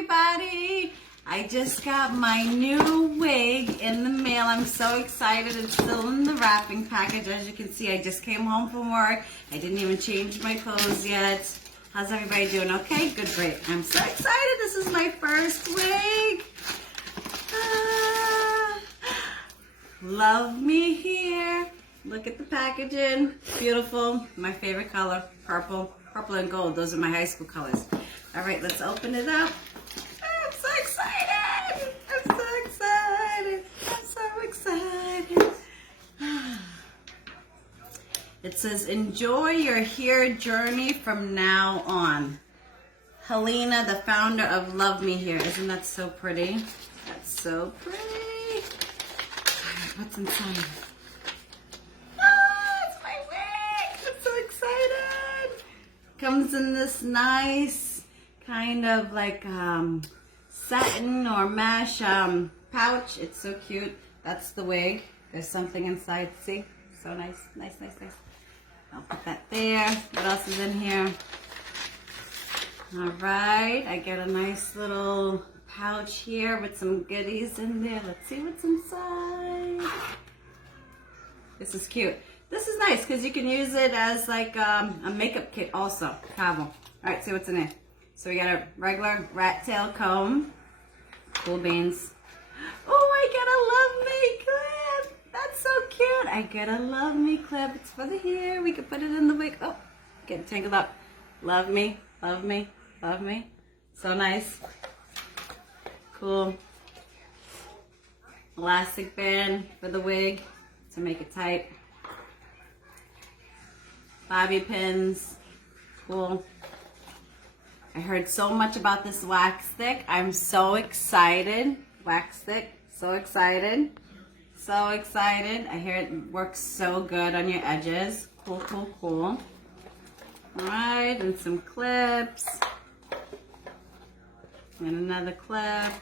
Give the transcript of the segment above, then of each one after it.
everybody! I just got my new wig in the mail. I'm so excited. It's still in the wrapping package. As you can see, I just came home from work. I didn't even change my clothes yet. How's everybody doing? Okay, good, great. I'm so excited. This is my first wig. LuvmeHair. Look at the packaging. Beautiful. My favorite color, purple. Purple and gold. Those are my high school colors. All right, let's open it up. I'm so excited. I'm so excited. I'm so excited. It says, enjoy your hair journey from now on. Helena, the founder of LuvmeHair. Isn't that so pretty? That's so pretty. All right, what's inside? Oh, it's my wig. I'm so excited. Comes in this nice kind of like satin or mesh pouch. It's so cute. That's the wig. There's something inside. See? So nice. Nice, nice, nice. I'll put that there. What else is in here? All right. I get a nice little pouch here with some goodies in there. Let's see what's inside. This is cute. This is nice because you can use it as like a makeup kit also. Travel. All right, see what's in there. So we got a regular rat tail comb. Cool beans. Oh, I get a Luvme clip. That's so cute. I get a Luvme clip. It's for the hair. We can put it in the wig. Oh, getting tangled up. Love me, love me, love me. So nice. Cool. Elastic band for the wig to make it tight. Bobby pins. Cool. I heard so much about this wax stick. I'm so excited. Wax stick. So excited. So excited. I hear it works so good on your edges. Cool, cool, cool. Alright, and some clips. And another clip.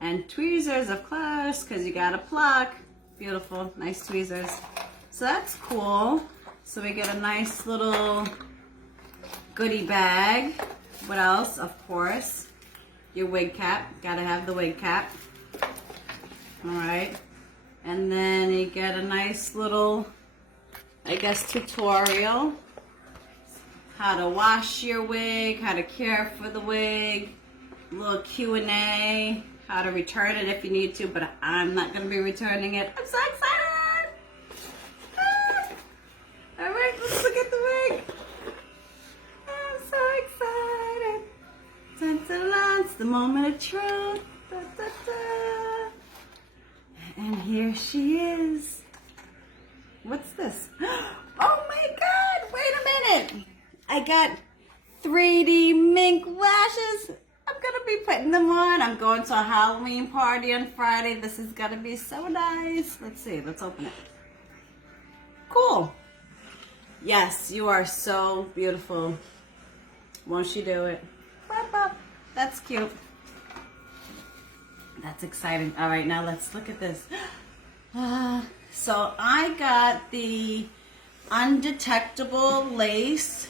And tweezers, of course, because you gotta pluck. Beautiful. Nice tweezers. So that's cool. So we get a nice little goodie bag. What else? Of course, your wig cap. Gotta have the wig cap. All right. And then you get a nice little, I guess, tutorial. How to wash your wig, how to care for the wig, a little Q&A, how to return it if you need to, but I'm not going to be returning it. I'm so excited! All right, let's look at the wig. I'm so excited. Dun, dun, dun. It's the moment of truth. Da, da, da. And here she is. What's this? Oh my God! Wait a minute. I got 3D mink lashes. I'm gonna be putting them on. I'm going to a Halloween party on Friday. This is gonna be so nice. Let's see. Let's open it. Cool. Yes, you are so beautiful. Won't you do it? Pop, pop. That's cute. That's exciting. All right, now let's look at this. So I got the undetectable lace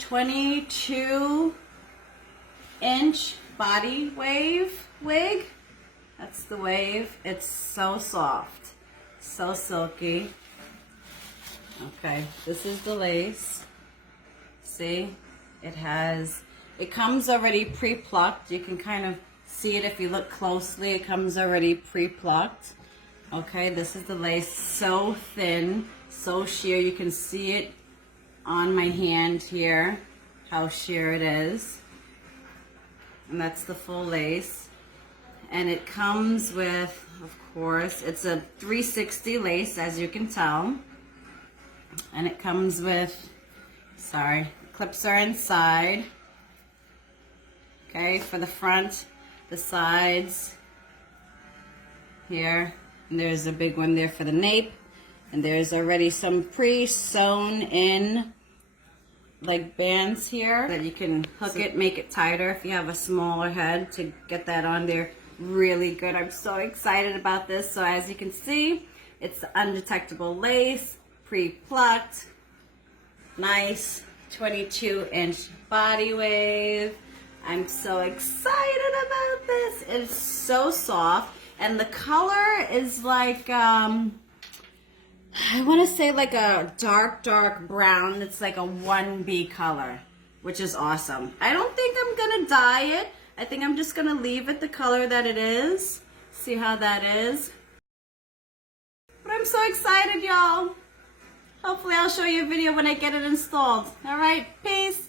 22-inch body wave wig. That's the wave. It's so soft, so silky. Okay, this is the lace. See, it comes already pre-plucked. You can kind of see it if you look closely. It comes already pre-plucked. Okay, this is the lace. So thin, so sheer. You can see it on my hand here, how sheer it is. And that's the full lace. And it comes with, of course, it's a 360 lace, as you can tell. And it comes with, clips are inside. Okay, for the front, the sides, here. And there's a big one there for the nape. And there's already some pre-sewn in like bands here that you can hook it, make it tighter if you have a smaller head to get that on there really good. I'm so excited about this. So as you can see, it's the undetectable lace, pre-plucked, nice 22-inch body wave. I'm so excited about this. It's so soft. And the color is like, I want to say like a dark brown. It's like a 1B color, which is awesome. I don't think I'm going to dye it. I think I'm just going to leave it the color that it is. See how that is. But I'm so excited, y'all. Hopefully I'll show you a video when I get it installed. All right, peace.